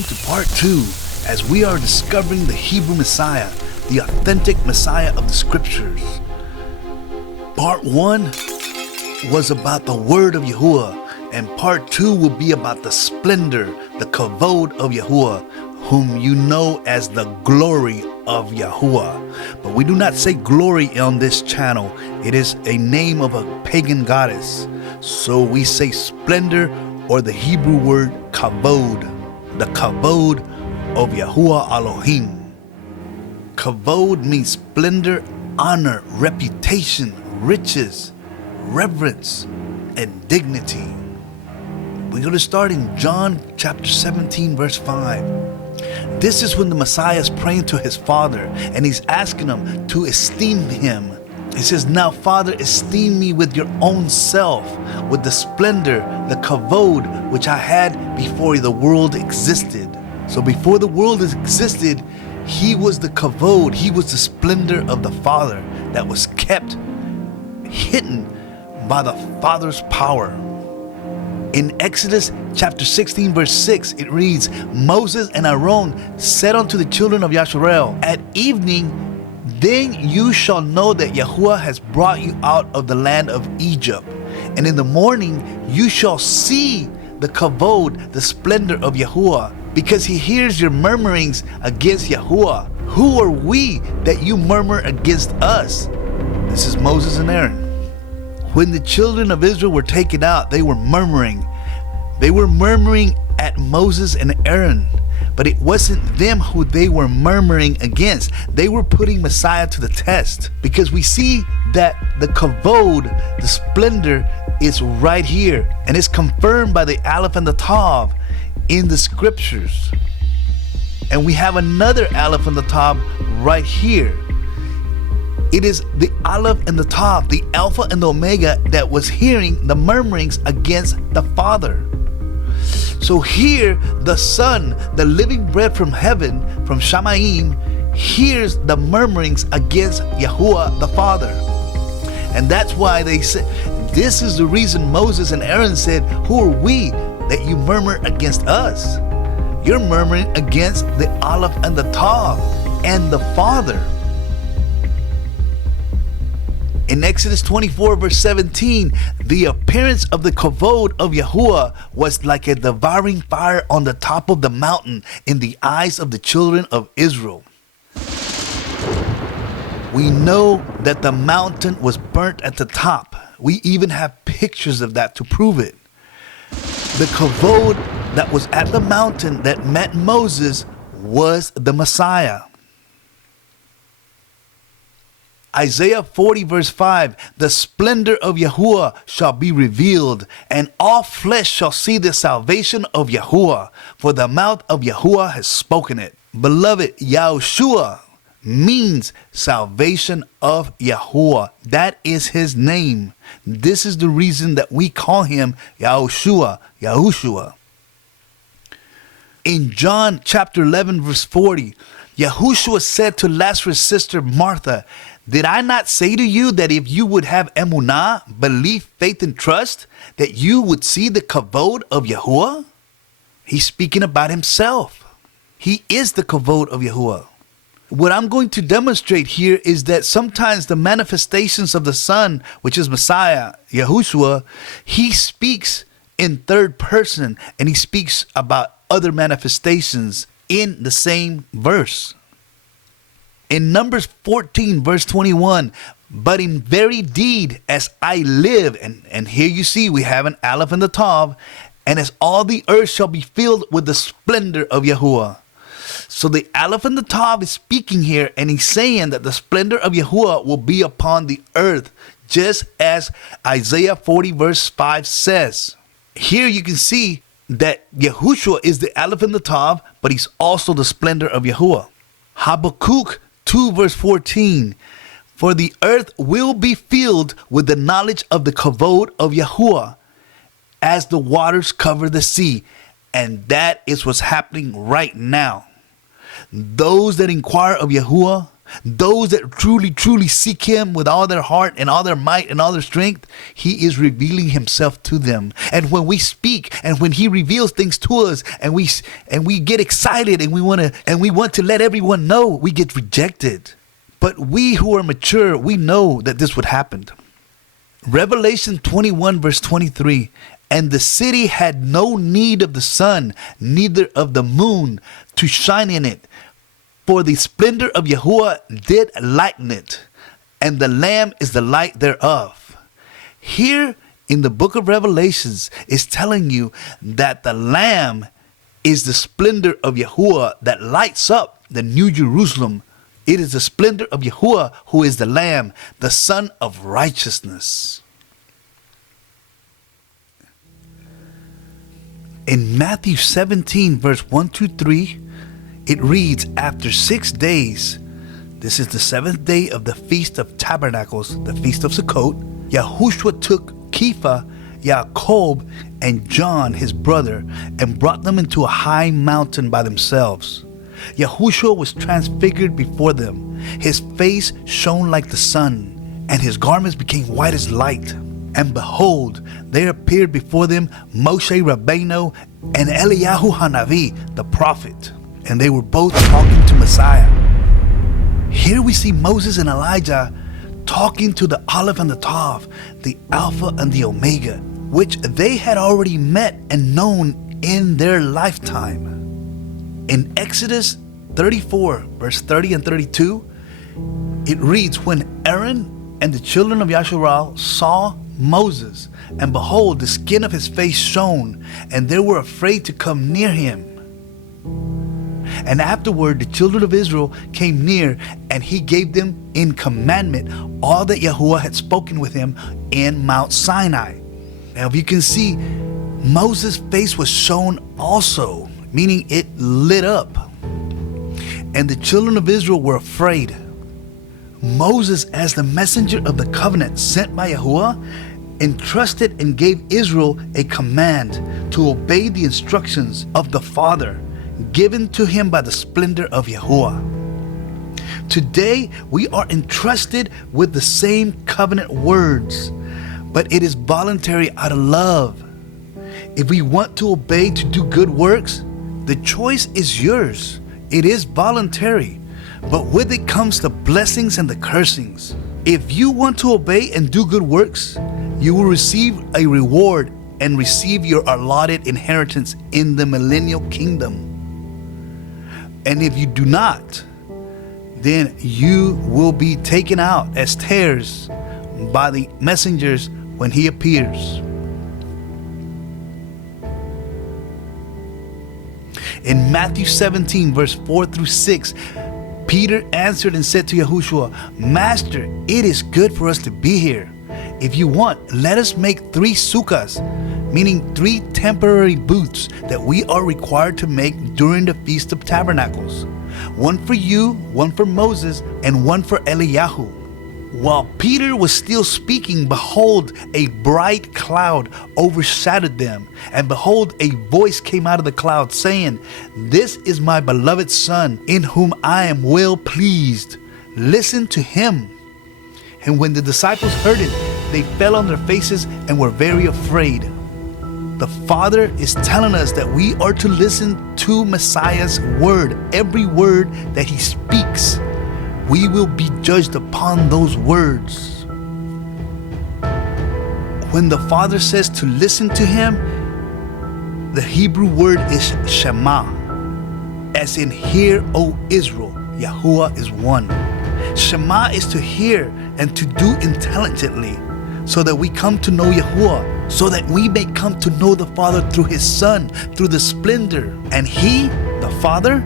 Welcome to part 2, as we are discovering the Hebrew Messiah, the authentic Messiah of the Scriptures. Part 1 was about the Word of Yahuwah, and part 2 will be about the splendor, the kavod of Yahuwah, whom you know as the glory of Yahuwah. But we do not say glory on this channel. It is a name of a pagan goddess. So we say splendor, or the Hebrew word kavod, the kavod of Yahuwah Elohim. Kavod means splendor, honor, reputation, riches, reverence, and dignity. We're going to start in John chapter 17, verse 5. This is when the Messiah is praying to his Father, and he's asking him to esteem him. He says, "Now, Father, esteem me with your own self, with the splendor, the kavod, which I had before the world existed." So before the world existed, he was the kavod, he was the splendor of the Father that was kept hidden by the Father's power. In Exodus chapter 16, verse 6, it reads, "Moses and Aaron said unto the children of Yisrael, At evening, then you shall know that Yahuwah has brought you out of the land of Egypt. And in the morning you shall see the kavod, the splendor of Yahuwah, because he hears your murmurings against Yahuwah. Who are we that you murmur against us?" This is Moses and Aaron. When the children of Israel were taken out, they were murmuring. They were murmuring at Moses and Aaron. But it wasn't them who they were murmuring against. They were putting Messiah to the test, because we see that the kavod, the splendor, is right here, and it's confirmed by the Aleph and the Tav in the Scriptures. And we have another Aleph and the Tav right here. It is the Aleph and the Tav, the Alpha and the Omega, that was hearing the murmurings against the Father. So here, the Son, the living bread from heaven, from Shemaim, hears the murmurings against Yahuwah the Father. And that's why they said, this is the reason Moses and Aaron said, "Who are we that you murmur against us?" You're murmuring against the Aleph and the Tav and the Father. In Exodus 24, verse 17, the appearance of the kavod of Yahuwah was like a devouring fire on the top of the mountain in the eyes of the children of Israel. We know that the mountain was burnt at the top. We even have pictures of that to prove it. The kavod that was at the mountain that met Moses was the Messiah. Isaiah 40, verse 5, "The splendor of Yahuwah shall be revealed, and all flesh shall see the salvation of Yahuwah, for the mouth of Yahuwah has spoken it." Beloved, Yahushua means salvation of Yahuwah. That is his name. This is the reason that we call him Yahushua, Yahushua. In John chapter 11, verse 40, Yahushua said to Lazarus' sister Martha, "Did I not say to you that if you would have emunah, belief, faith, and trust, that you would see the kavod of Yahuwah?" He's speaking about himself. He is the kavod of Yahuwah. What I'm going to demonstrate here is that sometimes the manifestations of the Son, which is Messiah, Yahushua, he speaks in third person, and he speaks about other manifestations in the same verse. In Numbers 14, verse 21, "But in very deed, as I live," and here you see we have an Aleph and the Tav, "and as all the earth shall be filled with the splendor of Yahuwah." So the Aleph and the Tav is speaking here, and he's saying that the splendor of Yahuwah will be upon the earth, just as Isaiah 40, verse 5 says. Here you can see that Yahushua is the Aleph and the Tav, but he's also the splendor of Yahuwah. Habakkuk 2, verse 14, "For the earth will be filled with the knowledge of the kavod of Yahuwah, as the waters cover the sea." And that is what's happening right now. Those that inquire of Yahuwah, Those that truly seek him with all their heart and all their might and all their strength, he is revealing himself to them. And when we speak and when he reveals things to us and we get excited and we want to let everyone know, we get rejected. But we who are mature, we know that this would happen. Revelation 21 verse 23, and the city had no need of the sun, neither of the moon to shine in it. For the splendor of Yahuwah did lighten it, and the Lamb is the light thereof. Here in the book of Revelations is telling you that the Lamb is the splendor of Yahuwah that lights up the New Jerusalem. It is the splendor of Yahuwah who is the Lamb, the Son of Righteousness. In Matthew 17 verse 1-3, it reads, after 6 days, this is the 7th day of the Feast of Tabernacles, the Feast of Sukkot, Yahushua took Kepha, Jacob, and John, his brother, and brought them into a high mountain by themselves. Yahushua was transfigured before them. His face shone like the sun, and his garments became white as light. And behold, there appeared before them Moshe Rabbeinu and Eliyahu Hanavi, the prophet. And they were both talking to Messiah. Here we see Moses and Elijah talking to the Aleph and the Tav, the Alpha and the Omega, which they had already met and known in their lifetime. In Exodus 34, verse 30 and 32, it reads, when Aaron and the children of Yasharal saw Moses, and behold, the skin of his face shone, and they were afraid to come near him. And afterward the children of Israel came near, and he gave them in commandment all that Yahuwah had spoken with him in Mount Sinai. Now if you can see, Moses' face was shown also, meaning it lit up. And the children of Israel were afraid. Moses, as the messenger of the covenant sent by Yahuwah, entrusted and gave Israel a command to obey the instructions of the Father given to him by the splendor of Yahuwah. Today we are entrusted with the same covenant words, but it is voluntary out of love. If we want to obey to do good works, the choice is yours. It is voluntary, but with it comes the blessings and the cursings. If you want to obey and do good works, you will receive a reward and receive your allotted inheritance in the millennial kingdom. And if you do not, then you will be taken out as tares by the messengers when he appears. In Matthew 17, verse 4-6, Peter answered and said to Yahushua, Master, it is good for us to be here. If you want, let us make 3 sukkahs, meaning 3 temporary booths that we are required to make during the Feast of Tabernacles. One for you, one for Moses, and one for Eliyahu. While Peter was still speaking, behold, a bright cloud overshadowed them. And behold, a voice came out of the cloud saying, This is my beloved Son, in whom I am well pleased. Listen to him. And when the disciples heard it, they fell on their faces and were very afraid. The Father is telling us that we are to listen to Messiah's word. Every word that he speaks, we will be judged upon those words. When the Father says to listen to him, the Hebrew word is Shema, as in hear, O Israel, Yahuwah is one. Shema is to hear and to do intelligently, so that we come to know Yahuwah, so that we may come to know the Father through his Son, through the splendor. And he, the Father,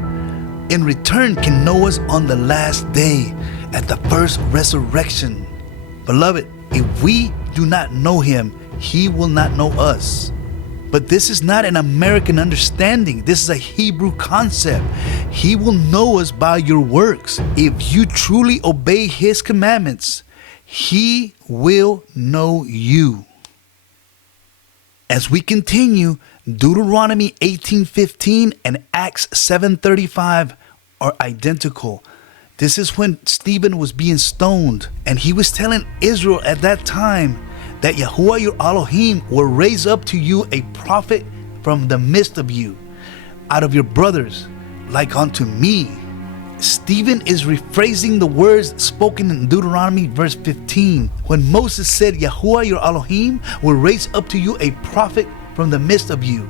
in return can know us on the last day at the first resurrection. Beloved, if we do not know him, he will not know us. But this is not an American understanding. This is a Hebrew concept. He will know us by your works. If you truly obey his commandments, he will know you. As we continue, Deuteronomy 18:15 and Acts 7:35 are identical. This is when Stephen was being stoned, and he was telling Israel at that time that Yahuwah your Elohim will raise up to you a prophet from the midst of you, out of your brothers, like unto me. Stephen is rephrasing the words spoken in Deuteronomy verse 15, when Moses said, Yahuwah your Elohim will raise up to you a prophet from the midst of you,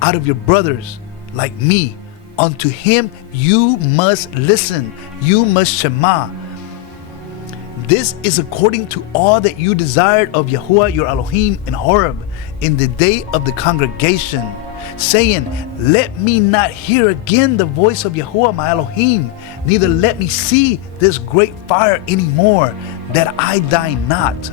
out of your brothers, like me. Unto him you must listen, you must Shema. This is according to all that you desired of Yahuwah your Elohim in Horeb in the day of the congregation, saying, let me not hear again the voice of Yahuwah my Elohim, neither let me see this great fire anymore, that I die not.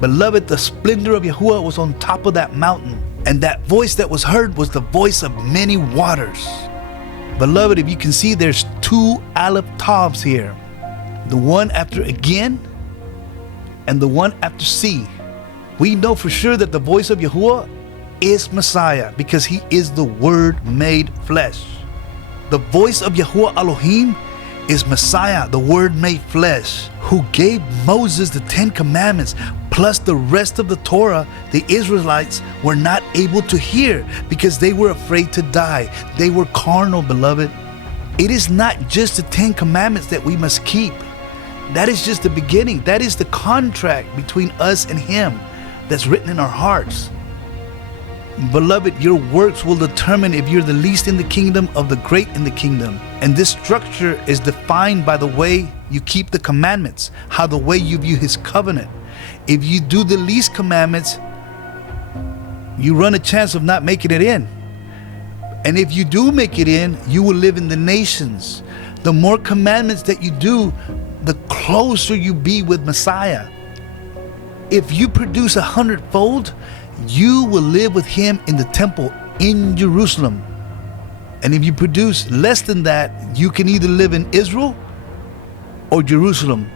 Beloved, the splendor of Yahuwah was on top of that mountain, and that voice that was heard was the voice of many waters. Beloved, if you can see, there's two Aleph Tavs here. The one after again, and the one after C. We know for sure that the voice of Yahuwah is Messiah, because he is the Word made flesh. The voice of Yahuwah Elohim is Messiah, the Word made flesh, who gave Moses the 10 Commandments, plus the rest of the Torah. The Israelites were not able to hear because they were afraid to die. They were carnal, beloved. It is not just the 10 Commandments that we must keep. That is just the beginning. That is the contract between us and him that's written in our hearts. Beloved, your works will determine if you're the least in the kingdom of the great in the kingdom. And this structure is defined by the way you keep the commandments, how the way you view his covenant. If you do the least commandments, you run a chance of not making it in. And if you do make it in, you will live in the nations. The more commandments that you do, the closer you be with Messiah. If you produce 100-fold, you will live with him in the temple in Jerusalem. And if you produce less than that, you can either live in Israel or Jerusalem.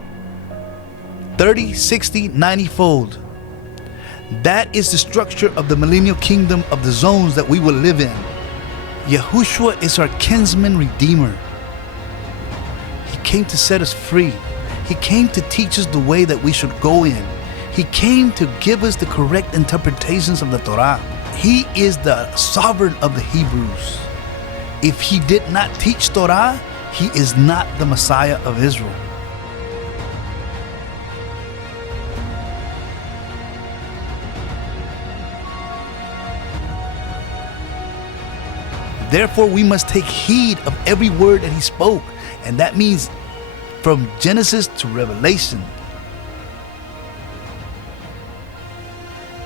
30, 60, 90-fold. That is the structure of the millennial kingdom of the zones that we will live in. Yahushua is our kinsman redeemer. He came to set us free. He came to teach us the way that we should go in. He came to give us the correct interpretations of the Torah. He is the sovereign of the Hebrews. If he did not teach Torah, he is not the Messiah of Israel. Therefore, we must take heed of every word that he spoke. And that means from Genesis to Revelation.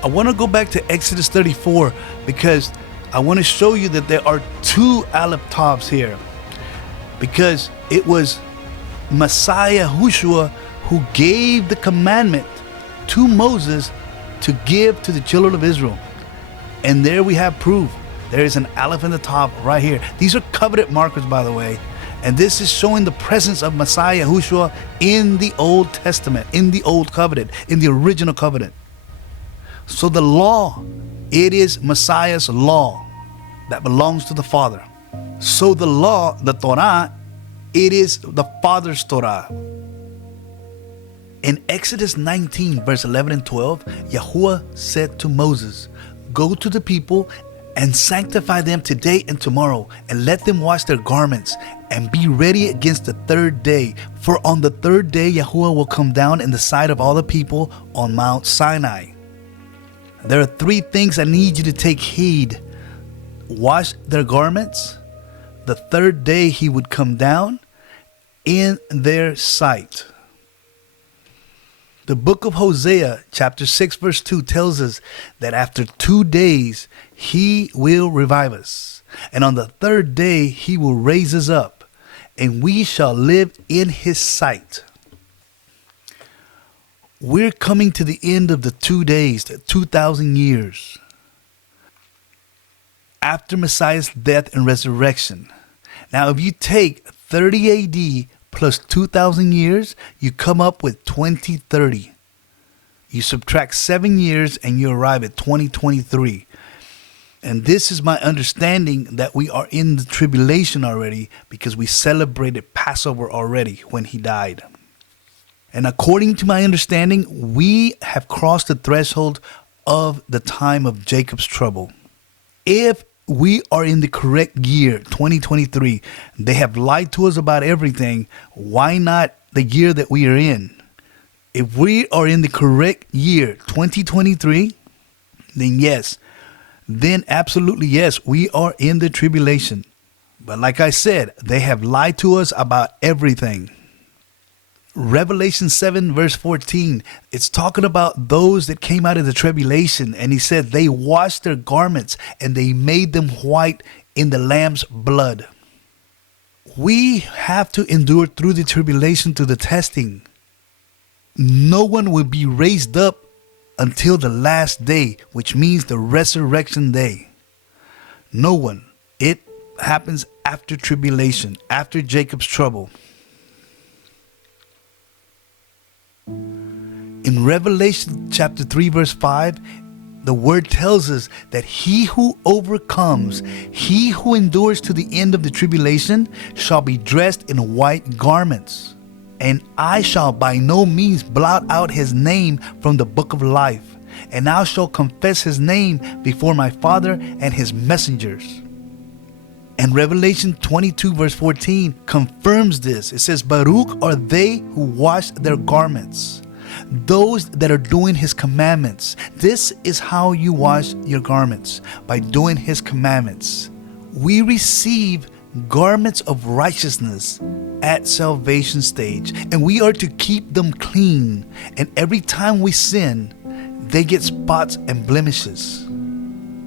I want to go back to Exodus 34 because I want to show you that there are two Aleph Tavs here. Because it was Messiah Yahushua who gave the commandment to Moses to give to the children of Israel. And there we have proof. There is an Aleph in the top right here. These are covenant markers, by the way. And this is showing the presence of Messiah Yahushua in the Old Testament, in the Old Covenant, in the original covenant. So the law, it is Messiah's law that belongs to the Father. So the law, the Torah, it is the Father's Torah. In Exodus 19, verse 11 and 12, Yahuwah said to Moses, "Go to the people and sanctify them today and tomorrow, and let them wash their garments, and be ready against the third day. For on the third day Yahuwah will come down in the sight of all the people on Mount Sinai." There are three things I need you to take heed. Wash their garments. The third day he would come down in their sight. The book of Hosea, chapter 6, verse 2 tells us that after 2 days he will revive us. And on the third day he will raise us up, and we shall live in his sight. We're coming to the end of the 2 days, the 2,000 years after Messiah's death and resurrection. Now, if you take 30 AD plus 2,000 years, you come up with 2030. You subtract 7 years and you arrive at 2023. And this is my understanding that we are in the tribulation already because we celebrated Passover already when he died. And according to my understanding, we have crossed the threshold of the time of Jacob's trouble. If we are in the correct year, 2023, they have lied to us about everything. Why not the year that we are in? If we are in the correct year, 2023, then yes. Then absolutely yes, we are in the tribulation. But like I said, they have lied to us about everything. Revelation 7 verse 14, it's talking about those that came out of the tribulation. And he said they washed their garments and they made them white in the Lamb's blood. We have to endure through the tribulation, through the testing. No one will be raised up until the last day, which means the resurrection day. No one. It happens after tribulation, after Jacob's trouble. In Revelation chapter 3 verse 5, the word tells us that he who overcomes, he who endures to the end of the tribulation, shall be dressed in white garments. And I shall by no means blot out his name from the book of life. And I shall confess his name before my Father and his messengers. And Revelation 22 verse 14 confirms this. It says, Baruch are they who wash their garments, those that are doing his commandments. This is how you wash your garments, by doing his commandments. We receive garments of righteousness at salvation stage, and we are to keep them clean. And every time we sin, they get spots and blemishes.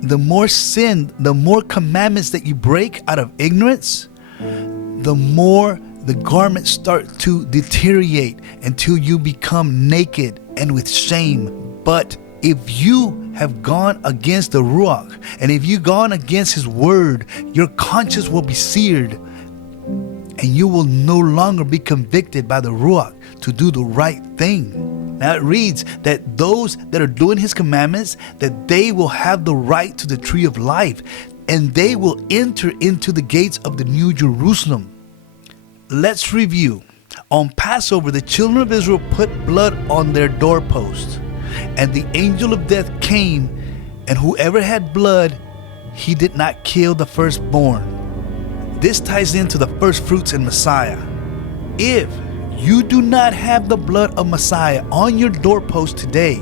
The more sin, the more commandments that you break out of ignorance, the more the garments start to deteriorate until you become naked and with shame. But if you have gone against the Ruach, and if you've gone against his word, your conscience will be seared, and you will no longer be convicted by the Ruach to do the right thing. Now it reads that those that are doing his commandments, that they will have the right to the tree of life, and they will enter into the gates of the New Jerusalem. Let's review. On Passover, the children of Israel put blood on their doorpost, and the angel of death came, and whoever had blood, he did not kill the firstborn. This ties into the first fruits in Messiah. If you do not have the blood of Messiah on your doorpost today,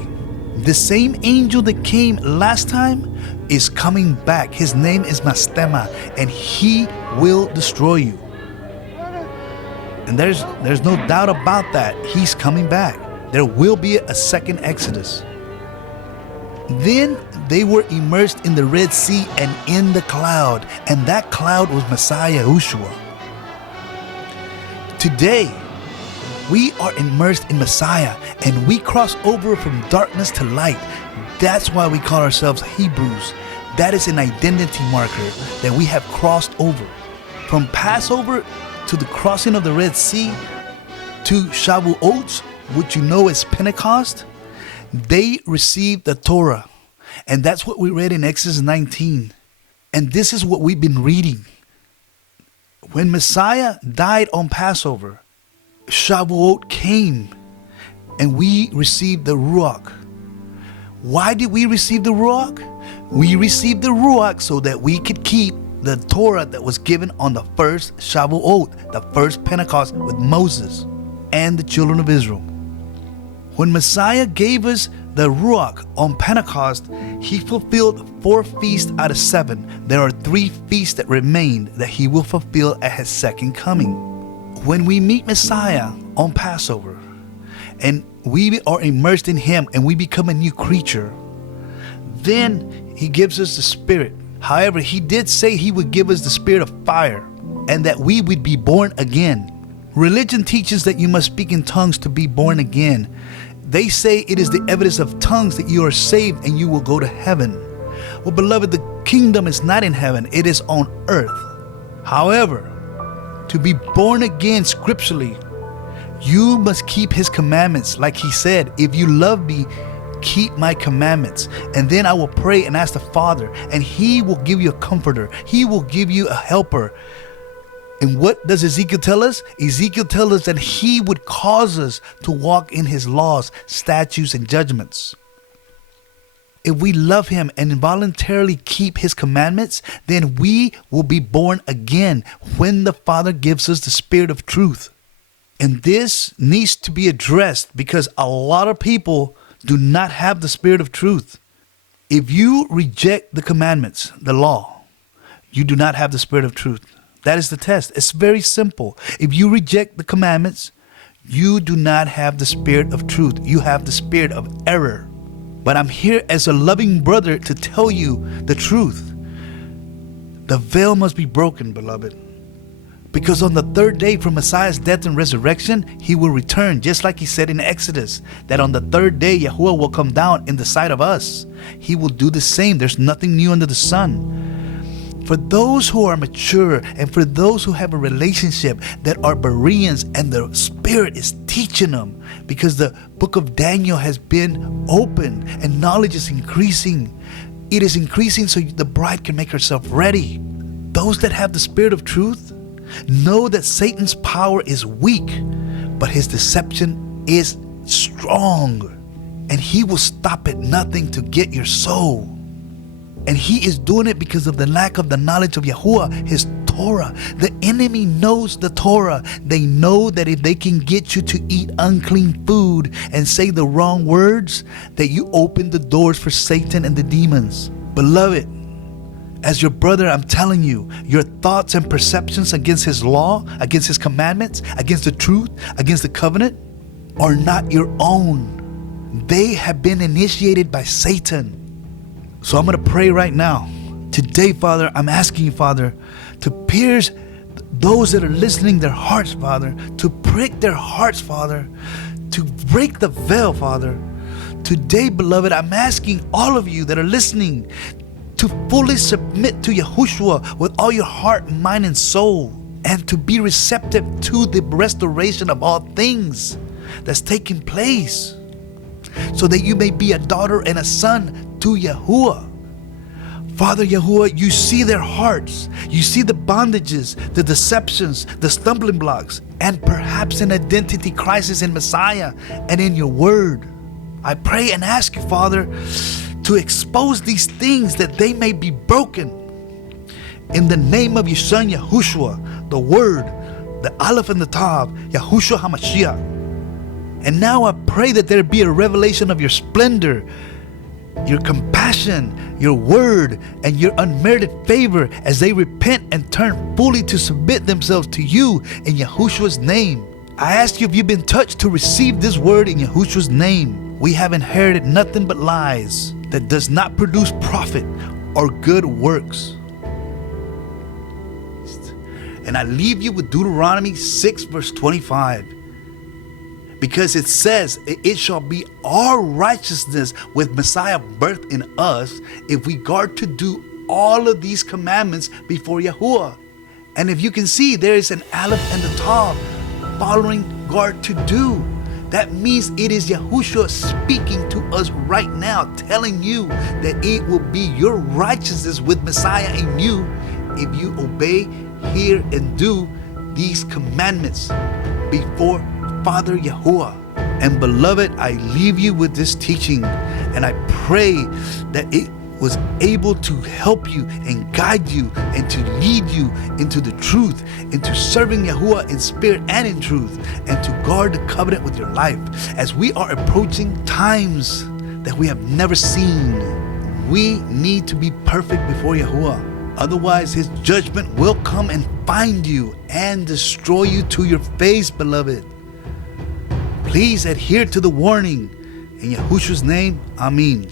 the same angel that came last time is coming back. His name is Mastema, and he will destroy you. And there's no doubt about that. He's coming back. There will be a second Exodus. Then they were immersed in the Red Sea and in the cloud, and that cloud was Messiah Yahushua. Today, we are immersed in Messiah, and we cross over from darkness to light. That's why we call ourselves Hebrews. That is an identity marker that we have crossed over. From Passover to the crossing of the Red Sea to Shavuot, which you know is Pentecost, they received the Torah. And that's what we read in Exodus 19. And this is what we've been reading. When Messiah died on Passover, Shavuot came and we received the Ruach. Why did we receive the Ruach? We received the Ruach so that we could keep the Torah that was given on the first Shavuot, the first Pentecost with Moses and the children of Israel. When Messiah gave us the Ruach on Pentecost, he fulfilled 4 feasts out of 7. There are 3 feasts that remained that he will fulfill at his second coming. When we meet Messiah on Passover and we are immersed in him and we become a new creature, then he gives us the Spirit. However, he did say he would give us the spirit of fire and that we would be born again. Religion teaches that you must speak in tongues to be born again. They say it is the evidence of tongues that you are saved and you will go to heaven. Well, beloved, the kingdom is not in heaven, it is on earth. However, to be born again scripturally, you must keep his commandments. Like he said, if you love me, keep my commandments. And then I will pray and ask the Father, and He will give you a comforter. He will give you a helper. And what does Ezekiel tell us? Ezekiel tells us that He would cause us to walk in His laws, statutes, and judgments. If we love Him and voluntarily keep His commandments, then we will be born again when the Father gives us the Spirit of truth. And this needs to be addressed because a lot of people do not have the Spirit of truth. If you reject the commandments, the law, you do not have the Spirit of truth. That is the test. It's very simple. If you reject the commandments, you do not have the Spirit of truth. You have the spirit of error. But I'm here as a loving brother to tell you the truth. The veil must be broken, beloved. Because on the third day from Messiah's death and resurrection, He will return, just like He said in Exodus, that on the third day Yahuwah will come down in the sight of us. He will do the same. There's nothing new under the sun. For those who are mature and for those who have a relationship that are Bereans and the Spirit is teaching them, because the book of Daniel has been opened and knowledge is increasing. It is increasing so the bride can make herself ready. Those that have the Spirit of truth know that Satan's power is weak, but his deception is strong, and he will stop at nothing to get your soul. And he is doing it because of the lack of the knowledge of Yahuwah, His Torah. The enemy knows the Torah. They know that if they can get you to eat unclean food and say the wrong words, that you open the doors for Satan and the demons. Beloved, as your brother, I'm telling you, your thoughts and perceptions against His law, against His commandments, against the truth, against the covenant, are not your own. They have been initiated by Satan. So I'm going to pray right now. Today, Father, I'm asking you, Father, to pierce those that are listening, their hearts, Father, to prick their hearts, Father, to break the veil, Father. Today, beloved, I'm asking all of you that are listening to fully submit to Yahushua with all your heart, mind, and soul, and to be receptive to the restoration of all things that's taking place, so that you may be a daughter and a son to Yahuwah. Father Yahuwah, you see their hearts. You see the bondages, the deceptions, the stumbling blocks, and perhaps an identity crisis in Messiah and in your word. I pray and ask you, Father, to expose these things that they may be broken. In the name of your Son Yahushua, the Word, the Aleph and the Tav, Yahushua HaMashiach. And now I pray that there be a revelation of your splendor, your compassion, your word, and your unmerited favor as they repent and turn fully to submit themselves to you in Yahushua's name. I ask you if you've been touched to receive this word in Yahushua's name. We have inherited nothing but lies that does not produce profit or good works. And I leave you with Deuteronomy 6 verse 25. Because it says, it shall be our righteousness with Messiah birthed in us if we guard to do all of these commandments before Yahuwah. And if you can see, there is an Aleph and a Tav following guard to do. That means it is Yahushua speaking to us right now, telling you that it will be your righteousness with Messiah in you if you obey, hear, and do these commandments before Father Yahuwah. And beloved, I leave you with this teaching, and I pray that it was able to help you and guide you and to lead you into the truth, into serving Yahuwah in spirit and in truth, and to guard the covenant with your life. As we are approaching times that we have never seen, we need to be perfect before Yahuwah. Otherwise, His judgment will come and find you and destroy you to your face, beloved. Please adhere to the warning. In Yahushua's name, Amen.